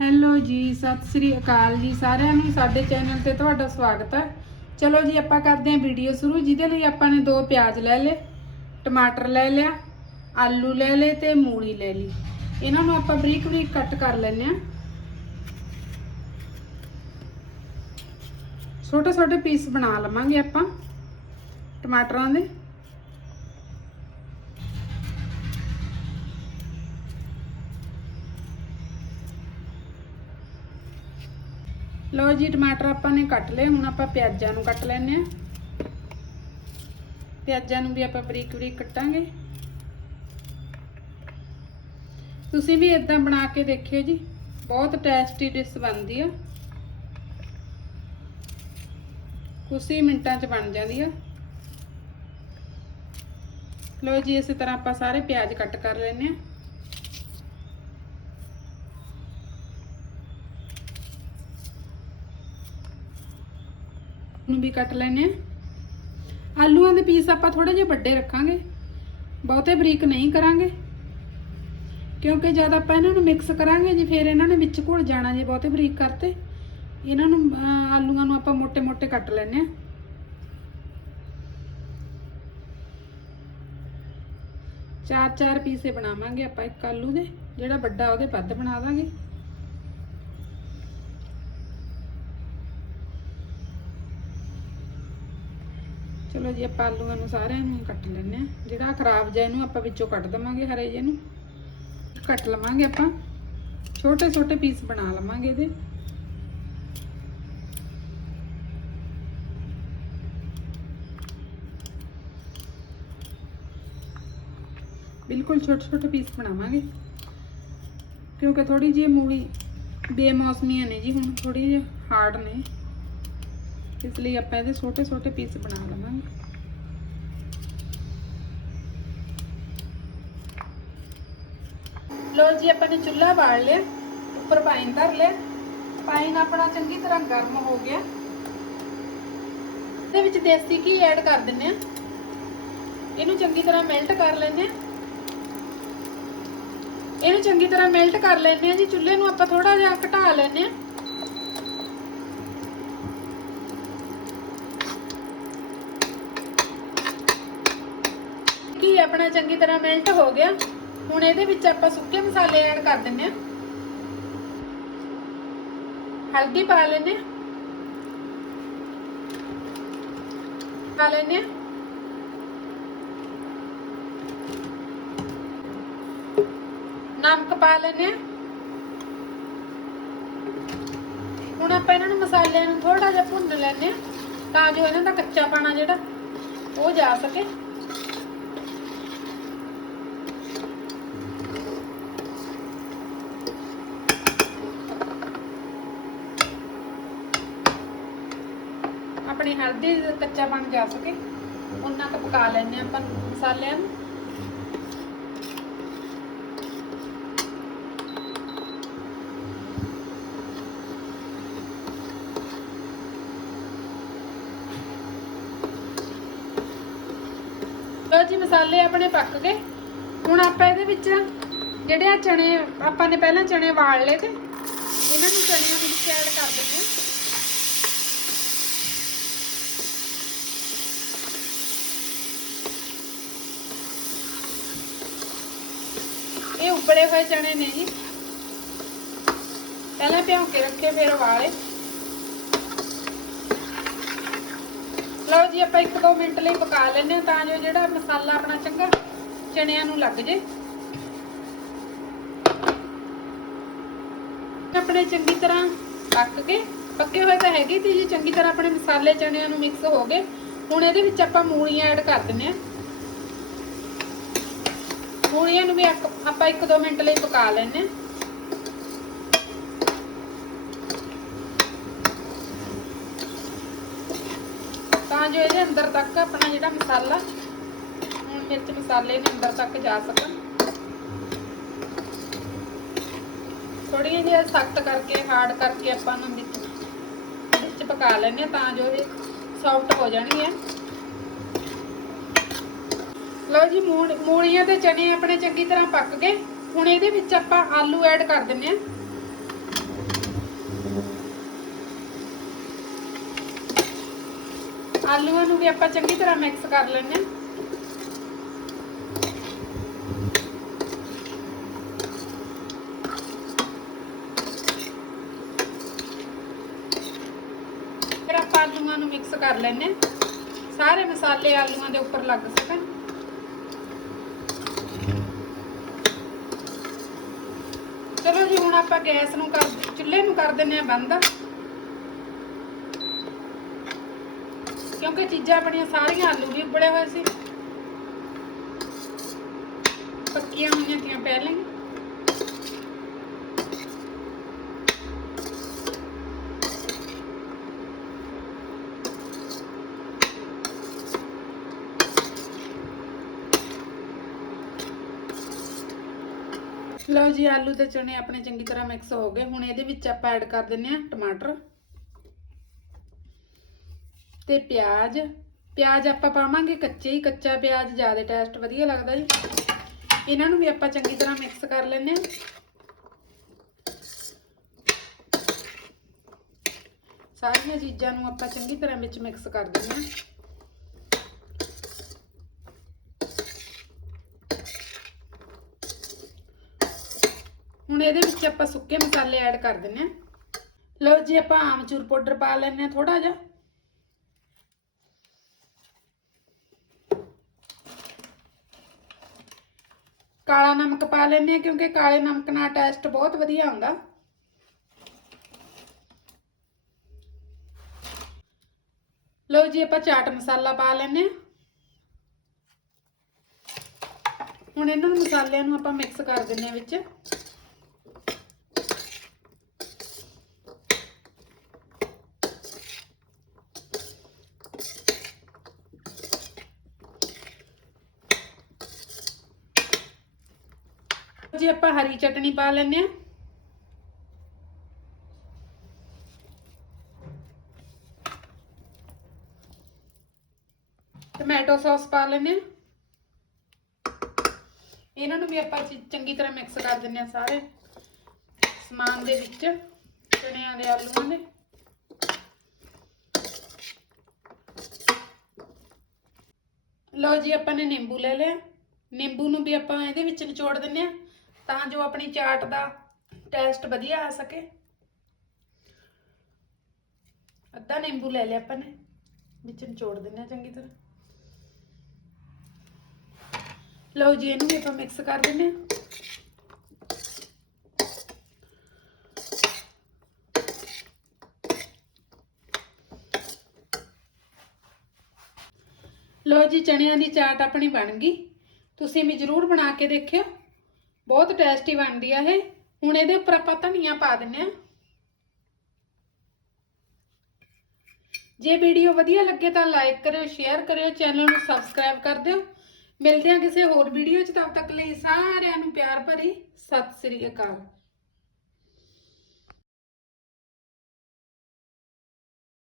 Hello ਜੀ, ਸਤਿ ਸ੍ਰੀ ਅਕਾਲ ਜੀ, ਸਾਰਿਆਂ ਨੂੰ ਸਾਡੇ ਚੈਨਲ ਤੇ ਤੁਹਾਡਾ ਸਵਾਗਤ ਹੈ। ਚਲੋ ਜੀ, ਆਪਾਂ ਕਰਦੇ ਹਾਂ ਵੀਡੀਓ ਸ਼ੁਰੂ, ਜਿਹਦੇ ਲਈ ਆਪਾਂ ਨੇ ਦੋ ਪਿਆਜ਼ ਲੈ ਲਏ, ਟਮਾਟਰ ਲੈ ਲਿਆ, ਆਲੂ ਲੈ ਲਏ ਤੇ ਮੂਲੀ ਲੈ ਲਈ। ਇਹਨਾਂ ਨੂੰ ਆਪਾਂ ਬਰੀਕ ਬਰੀਕ ਕੱਟ ਕਰ ਲੈਂਦੇ ਹਾਂ। ਛੋਟੇ ਛੋਟੇ ਪੀਸ ਬਣਾ ਲਵਾਂਗੇ ਆਪਾਂ ਟਮਾਟਰਾਂ ਦੇ। ਲਓ ਜੀ, ਟਮਾਟਰ ਆਪਾਂ ਨੇ ਕੱਟ ਲਏ, ਹੁਣ ਆਪਾਂ ਪਿਆਜ਼ਾਂ ਨੂੰ ਕੱਟ ਲੈਣੇ ਆ ਪਿਆਜ਼ਾਂ ਨੂੰ ਵੀ ਆਪਾਂ ਬਰੀਕ ਬਰੀਕ ਕੱਟਾਂਗੇ। ਤੁਸੀਂ ਵੀ ਇਦਾਂ ਬਣਾ ਕੇ ਦੇਖਿਓ ਜੀ, ਬਹੁਤ ਟੇਸਟੀ ਡਿਸ਼ ਬਣਦੀ ਆ। ਕੁਝ ਹੀ ਮਿੰਟਾਂ 'ਚ ਬਣ ਜਾਂਦੀ ਆ। ਲਓ ਜੀ, ਇਸੇ ਤਰ੍ਹਾਂ ਆਪਾਂ ਸਾਰੇ ਪਿਆਜ਼ ਕੱਟ ਕਰ ਲੈਣੇ ਆ ਨੂੰ ਵੀ ਕੱਟ ਲੈਨੇ ਆ ਆਲੂਆਂ ਦੇ ਪੀਸ ਆਪਾਂ ਥੋੜੇ ਜਿਹਾ ਵੱਡੇ ਰੱਖਾਂਗੇ। ਬਹੁਤੇ ਬਰੀਕ ਨਹੀਂ ਕਰਾਂਗੇ। ਕਿਉਂਕਿ ਜਦ ਆਪਾਂ ਇਹਨਾਂ ਨੂੰ ਮਿਕਸ ਕਰਾਂਗੇ ਜੀ, ਫਿਰ ਇਹਨਾਂ ਨੇ ਵਿੱਚ ਘੁਲ ਜਾਣਾ ਜੇ, ਬਹੁਤੇ ਬਰੀਕ ਕਰਤੇ। ਇਹਨਾਂ ਨੂੰ ਆਲੂਆਂ ਨੂੰ ਆਪਾਂ ਮੋٹے-ਮੋٹے ਕੱਟ ਲੈਨੇ ਆ ਚਾਰ ਚਾਰ ਪੀਸੇ ਬਣਾਵਾਂਗੇ ਆਪਾਂ ਇੱਕ ਆਲੂ ਦੇ, ਜਿਹੜਾ ਵੱਡਾ ਉਹਦੇ ਵੱਧ ਬਣਾ ਦਾਂਗੇ। ਚਲੋ ਜੀ, ਆਪਾਂ ਆਲੂਆਂ ਨੂੰ ਸਾਰਿਆਂ ਨੂੰ ਕੱਟ ਲੈਣੇ ਆ ਜਿਹੜਾ ਖਰਾਬ ਜਿਹਾ ਇਹਨੂੰ ਆਪਾਂ ਵਿੱਚੋਂ ਕੱਟ ਦਵਾਂਗੇ ਹਰੇ ਜਿਹੇ ਨੂੰ। ਕੱਟ ਲਵਾਂਗੇ ਆਪਾਂ। ਛੋਟੇ ਛੋਟੇ ਪੀਸ ਬਣਾ ਲਵਾਂਗੇ ਇਹਦੇ। ਬਿਲਕੁਲ ਛੋਟੇ ਛੋਟੇ ਪੀਸ ਬਣਾਵਾਂਗੇ। ਕਿਉਂਕਿ ਥੋੜੀ ਜਿਹੀ ਮੂਲੀ ਬੇਮੌਸਮੀਆਂ ਨੇ ਜੀ ਹੁਣ ਥੋੜੀ ਜਿਹੀ ਹਾਰਡ ਨੇ। ਇਸ ਲਈ ਆਪਾਂ ਇਹਦੇ ਛੋਟੇ ਛੋਟੇ ਪੀਸ ਬਣਾ ਲਵਾਂਗੇ। ਲੋ ਜੀ, ਆਪਾਂ ਨੇ ਚੁੱਲ੍ਹਾ ਬਾਲ ਲਿਆ, ਉੱਪਰ ਪਾਈਨ ਧਰ ਲਿਆ। ਪਾਈਨ ਆਪਣਾ ਚੰਗੀ ਤਰ੍ਹਾਂ ਗਰਮ ਹੋ ਗਿਆ। ਇਹਦੇ ਵਿੱਚ ਦੇਸੀ ਘੀ ਐਡ ਕਰ ਦਿੰਨੇ ਆ ਇਹਨੂੰ ਚੰਗੀ ਤਰ੍ਹਾਂ ਮੈਲਟ ਕਰ ਲੈਂਦੇ ਆ ਇਹਨੂੰ ਚੰਗੀ ਤਰ੍ਹਾਂ ਮੈਲਟ ਕਰ ਲੈਂਦੇ ਆ ਜੀ। ਚੁੱਲ੍ਹੇ ਨੂੰ ਆਪਾਂ ਥੋੜਾ ਜਿਹਾ ਘਟਾ ਲੈਂਦੇ ਆ ਘੀ ਆਪਣਾ ਚੰਗੀ ਤਰ੍ਹਾਂ ਮੈਲਟ ਹੋ ਗਿਆ। ਹੁਣ ਇਹਦੇ ਵਿੱਚ ਆਪਾਂ ਸੁੱਕੇ ਮਸਾਲੇ ਐਡ ਕਰ ਦਿੰਨੇ ਆ ਹਲਦੀ ਪਾ ਲੈਨੇ ਪਾ ਲੈਨੇ ਨਮਕ ਪਾ ਲੈਨੇ ਹੁਣ ਆਪਾਂ ਇਹਨਾਂ ਨੂੰ ਮਸਾਲਿਆਂ ਨੂੰ ਥੋੜਾ ਜਿਹਾ ਭੁੰਨ ਲੈਨੇ ਆ ਤਾਂ ਜੋ ਇਹਨਾਂ ਦਾ ਕੱਚਾ ਪਾਣਾ ਜਿਹੜਾ ਉਹ ਜਾ ਸਕੇ ਆਪਣੀ ਹਲਦੀ ਕੱਚਾ ਬਣ ਜਾ ਸਕੇ। ਉਹਨਾਂ ਕੁ ਪਕਾ ਲੈਣੇ ਆਪਾਂ ਮਸਾਲਿਆਂ ਨੂੰ। ਲਓ ਜੀ, ਮਸਾਲੇ ਆਪਣੇ ਪੱਕ ਗਏ। ਹੁਣ ਆਪਾਂ ਇਹਦੇ ਵਿੱਚ ਜਿਹੜੇ ਆ ਚਣੇ ਆਪਾਂ ਨੇ ਪਹਿਲਾਂ ਚਣੇ ਵਾਲ ਲਏ ਤੇ ਇਹਨਾਂ ਨੂੰ ਚਣਿਆਂ ਦੇ ਵਿੱਚ ਐਡ ਕਰ ਦਿੰਦੇ ਹਾਂ। ਉਬਲੇ ਹੋਏ ਚਣੇ ਨੇ ਜੀ। ਪਹਿਲਾਂ ਭਿਉਂ ਕੇ ਰੱਖੇ, ਫਿਰ ਵਾਲੇ ਲਓ ਜੀ, ਆਪਾਂ 1-2 ਮਿੰਟ ਲਈ ਪਕਾ ਲੈਨੇ ਤਾਂ ਜੋ ਜਿਹੜਾ ਮਸਾਲਾ ਆਪਣਾ ਚੰਗਾ ਚਣਿਆਂ ਨੂੰ ਲੱਗ ਜੇ। ਆਪਣੇ ਚੰਗੀ ਤਰ੍ਹਾਂ ਪੱਕ ਕੇ, ਪੱਕੇ ਹੋਏ ਤਾਂ ਹੈਗੇ ਤੇ ਜੀ, ਚੰਗੀ ਤਰ੍ਹਾਂ ਆਪਣੇ ਮਸਾਲੇ ਚਣਿਆਂ ਨੂੰ ਮਿਕਸ ਹੋ ਗਏ। ਹੁਣ ਇਹਦੇ ਵਿੱਚ ਆਪਾਂ ਮੂਲੀਆਂ ਐਡ ਕਰ ਦਿੰਨੇ ਆ ਮੂਲੀਆਂ ਨੂੰ ਵੀ ਆਪਾਂ 1-2 ਮਿੰਟ ਲਈ ਪਕਾ ਲੈਨੇ ਆ ਤਾਂ ਜੋ ਇਹਦੇ ਅੰਦਰ ਤੱਕ ਆਪਣਾ ਜਿਹੜਾ ਮਸਾਲਾ, ਹੁਣ ਮਿਰਚ ਮਸਾਲੇ ਨੇ ਅੰਦਰ ਤੱਕ ਜਾ ਸਕਣ। ਥੋੜੀਆਂ ਜਿਹੀਆਂ ਸਖਤ ਕਰਕੇ ਹਾਰਡ ਕਰਕੇ ਆਪਾਂ ਨੂੰ ਵਿੱਚ ਪਕਾ ਲੈਣੇ ਆ ਤਾਂ ਜੋ ਇਹ ਸੌਫਟ ਹੋ ਜਾਣਗੀਆਂ ਲਓ ਜੀ ਮੂਲੀਆਂ ਤੇ ਚਨੇ ਆਪਣੇ ਚੰਗੀ ਤਰ੍ਹਾਂ ਪੱਕ ਗਏ। ਹੁਣ ਇਹਦੇ ਵਿੱਚ ਆਪਾਂ ਆਲੂ ਐਡ ਕਰ ਦਿੰਨੇ ਆ ਆਲੂਆਂ ਨੂੰ ਵੀ ਆਪਾਂ ਚੰਗੀ ਤਰ੍ਹਾਂ ਮਿਕਸ ਕਰ ਲੈਣੇ ਆ ਫਿਰ ਆਪਾਂ ਆਲੂਆਂ ਨੂੰ ਮਿਕਸ ਕਰ ਲੈਣੇ ਸਾਰੇ ਮਸਾਲੇ ਆਲੂਆਂ ਦੇ ਉੱਪਰ ਲੱਗ ਸਕਣ। ਚਲੋ ਜੀ, ਹੁਣ ਆਪਾਂ ਗੈਸ ਨੂੰ ਕਰ, ਚੁੱਲ੍ਹੇ ਨੂੰ ਕਰ ਦਿੰਨੇ ਆ ਬੰਦ। ਕਿਉਂਕਿ ਚੀਜ਼ਾਂ ਆਪਣੀਆਂ ਸਾਰੀਆਂ ਆਲੂ ਵੀ ਉਬਲੇ ਹੋਏ ਸੀ। ਪੱਕੀਆਂ ਹੋਈਆਂ ਤੀਆਂ ਪਹਿਲਾਂ ਹੀ ਲਓ ਜੀ, ਆਲੂ ਤੇ ਚਨੇ ਆਪਣੇ ਚੰਗੀ ਤਰ੍ਹਾਂ ਮਿਕਸ ਹੋ ਗਏ। ਹੁਣ ਇਹਦੇ ਵਿੱਚ ਆਪਾਂ ਐਡ ਕਰ ਦਿੰਨੇ ਆ ਟਮਾਟਰ ਤੇ ਪਿਆਜ਼। ਪਿਆਜ਼ ਆਪਾਂ ਪਾਵਾਂਗੇ ਕੱਚੇ ਹੀ, ਕੱਚਾ ਪਿਆਜ਼ ਜ਼ਿਆਦਾ ਟੇਸਟ ਵਧੀਆ ਲੱਗਦਾ ਜੀ। ਇਹਨਾਂ ਨੂੰ ਵੀ ਆਪਾਂ ਚੰਗੀ ਤਰ੍ਹਾਂ ਮਿਕਸ ਕਰ ਲੈਂਦੇ ਆ ਸਾਰੀਆਂ ਚੀਜ਼ਾਂ ਨੂੰ ਆਪਾਂ ਚੰਗੀ ਤਰ੍ਹਾਂ ਵਿੱਚ ਮਿਕਸ ਕਰ ਦਿੰਦੇ ਆ ਹੁਣ ਇਹਦੇ ਵਿੱਚ ਆਪਾਂ ਸੁੱਕੇ ਮਸਾਲੇ ਐਡ ਕਰ ਦਿੰਨੇ ਆ ਲਓ ਜੀ, ਆਪਾਂ ਆਮਚੂਰ ਪਾਊਡਰ ਪਾ ਲੈਂਦੇ ਆ ਥੋੜਾ ਜਿਹਾ। ਕਾਲਾ ਨਮਕ ਪਾ ਲੈਂਦੇ ਆ ਕਿਉਂਕਿ ਕਾਲੇ ਨਮਕ ਨਾਲ ਟੇਸਟ ਬਹੁਤ ਵਧੀਆ ਆਉਂਦਾ। ਲਓ ਜੀ, ਆਪਾਂ ਚਾਟ ਮਸਾਲਾ ਪਾ ਲੈਂਦੇ ਆ ਹੁਣ ਇਹਨਾਂ ਨੂੰ ਮਸਾਲਿਆਂ ਨੂੰ ਆਪਾਂ ਮਿਕਸ ਕਰ ਦਿੰਨੇ ਆ ਵਿੱਚ। ਜੀ, ਆਪਾਂ ਹਰੀ ਚਟਣੀ ਪਾ ਲੈਂਦੇ ਆ ਟੋਮੈਟੋ ਸੌਸ ਪਾ ਲੈਂਦੇ ਆ ਇਹਨਾਂ ਨੂੰ ਵੀ ਆਪਾਂ ਚੰਗੀ ਤਰ੍ਹਾਂ ਮਿਕਸ ਕਰ ਦਿੰਦੇ ਆ ਸਾਰੇ ਸਮਾਨ ਦੇ ਵਿੱਚ, ਚਣਿਆਂ ਦੇ ਆਲੂਆਂ ਦੇ। ਲਓ ਜੀ, ਆਪਾਂ ਨੇ ਨਿੰਬੂ ਲੈ ਲਿਆ। ਨਿੰਬੂ ਨੂੰ ਵੀ ਆਪਾਂ ਇਹਦੇ ਵਿੱਚ ਨਿਚੋੜ ਦਿੰਨੇ ਆ ਤਾਂ ਜੋ ਆਪਣੀ ਚਾਟ ਦਾ ਟੇਸਟ ਵਧੀਆ ਆ ਸਕੇ। ਅੱਧਾ ਨਿੰਬੂ ਲੈ ਲਿਆ ਆਪਾਂ ਨੇ, ਵਿੱਚ ਨਿਚੋੜ ਦਿੰਨੇ ਆ ਚੰਗੀ ਤਰ੍ਹਾਂ। ਲਓ ਜੀ, ਇਹਨੂੰ ਵੀ ਆਪਾਂ ਮਿਕਸ ਕਰ ਦਿੰਨੇ ਆ ਲਓ ਜੀ, ਚਣਿਆਂ ਦੀ ਚਾਟ ਆਪਣੀ ਬਣ ਗਈ। ਤੁਸੀਂ ਵੀ ਜਰੂਰ ਬਣਾ ਕੇ ਦੇਖਿਓ। ਬਹੁਤ ਟੇਸਟੀ ਬਣਦੀ ਆ ਇਹ। ਹੁਣ ਇਹਦੇ ਉੱਪਰ ਆਪਾਂ ਧਨੀਆ ਪਾ ਦਿੰਨੇ ਆ। ਜੇ ਵੀਡੀਓ ਵਧੀਆ ਲੱਗੇ ਤਾਂ ਲਾਈਕ ਕਰਿਓ ਸ਼ੇਅਰ ਕਰਿਓ ਚੈਨਲ ਨੂੰ ਸਬਸਕ੍ਰਾਈਬ ਕਰ ਦਿਓ। ਮਿਲਦੇ ਹਾਂ ਕਿਸੇ ਹੋਰ ਵੀਡੀਓ 'ਚ, ਤਦ ਤੱਕ ਲਈ ਸਾਰਿਆਂ ਨੂੰ ਪਿਆਰ ਭਰੀ। ਸਤਿ ਸ੍ਰੀ ਅਕਾਲ।